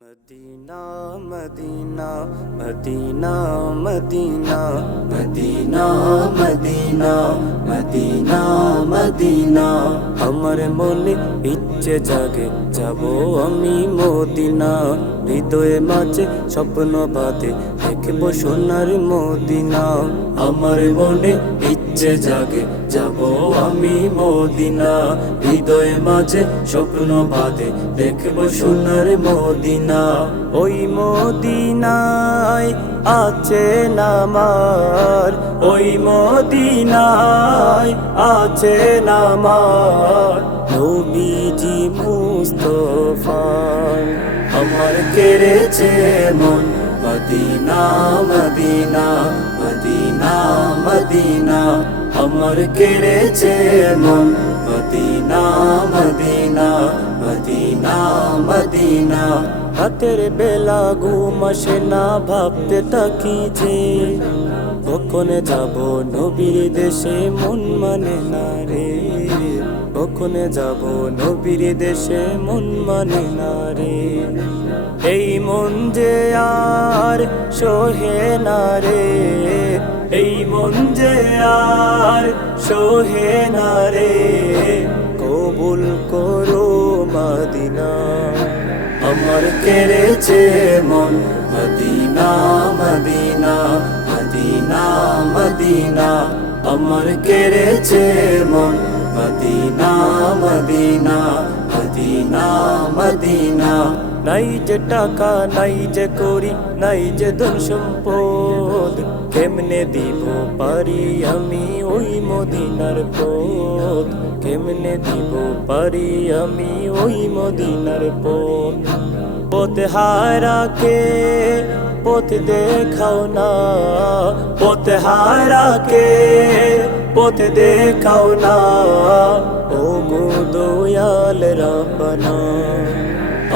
مدینہ مدینہ مدینہ مدینہ مدینہ مدینہ مدینہ Medina. আমার মনে ইচ্ছে জাগে, যাব আমি মদিনা। হৃদয়ে মাঝে স্বপ্ন বাদে দেখব সোনার মদিনা। আমার মনে ইচ্ছে জাগে, যাব আমি মদিনা। হৃদয়ে মাঝে স্বপ্ন বাদে দেখব সোনার মদিনা। ওই মদিনায় আছে নামার, ওই মদিনায় আছে নামার নবীজি মুস্তফা। আমার কেড়েছে মন মদিনা মদিনা মদিনা মদিনা। আমার কেড়েছে মন মদিনা মদিনা মদিনা মদিনা। হাতের বেলা ঘুম আসে না, ভাবতে থাকি যে কখন যাব নবীর দেশে, মন মানে না রে। কখন যাব নবীর দেশে, মন মানে না রে। এই মন যে আর সোহে না রে। এই মন যে আর সোহে না রে। কবুল করো মাদিনা। আমার কেড়েছে মন মদিনা মদিনা মদিনা মদিনা। আমার কেড়েছে মন মদিনা মদিনা মদিনা মদিনা। নাই যে টাকা, নাই যে করি, নাই যে ধন সম্পদ, কেমনে দিব পারি আমি ওই মদিনার পথ? কেমনে দিব পারি আমি ওই মদিনার পথ? পথ হারাকে পথ দেখাও না। পথ হারাকে পথ দেখাও না। ও গো দয়াল রাবনা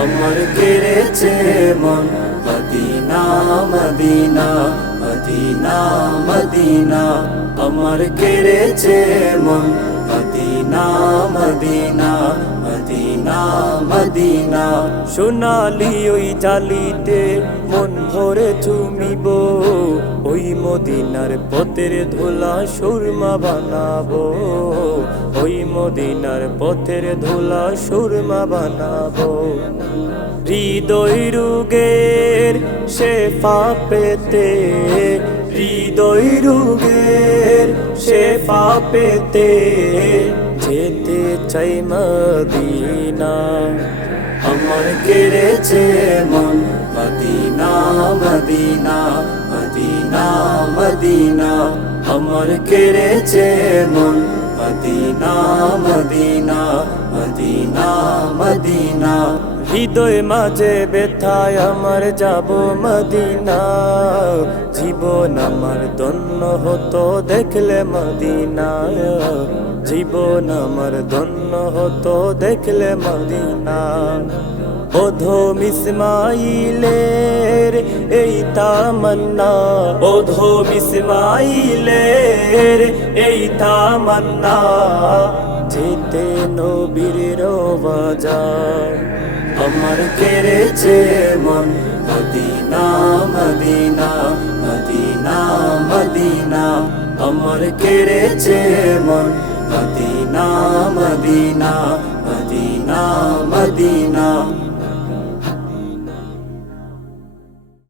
আমার কেড়েছে মন, মদিনা মদিনা মদিনা মদিনা। আমার কেড়েছে মন, মদিনা মদিনা মদিনা মদিনা। সোনালি ওই জালিতে মন ভরে চুমিব, ওই মদিনার পথের ধুলা সুরমা বানাবো। মদিনার পথের ধুলা সুরমা বানাবো। হৃদয় রুগের শেফা পেতে, হৃদয় রুগের শেফা পেতে যেতে চাই মদিনা। আমার কেড়েছে মন মদিনা মদিনা মদিনা মদিনা। আমার কেড়েছে মন মদিনা মদিনা মদিনা মদিনা। হৃদয় মাঝে ব্যথায় আমার যাব মদিনা। জীবন আমার দন্য হতো, দেখলে মদিনা। জীবন আমার দন্য হতো, দেখলে মদিনা। অধম ইসমাইলের এই তামান্না। অধম ইসমাইলের এই তামান্না। যেতে নবীর রোবাজার আমার কেড়েছে মন, মদিনা মদিনা মদিনা মদিনা। আমার কেড়েছে মন, মদিনা মদিনা মদিনা মদিনা।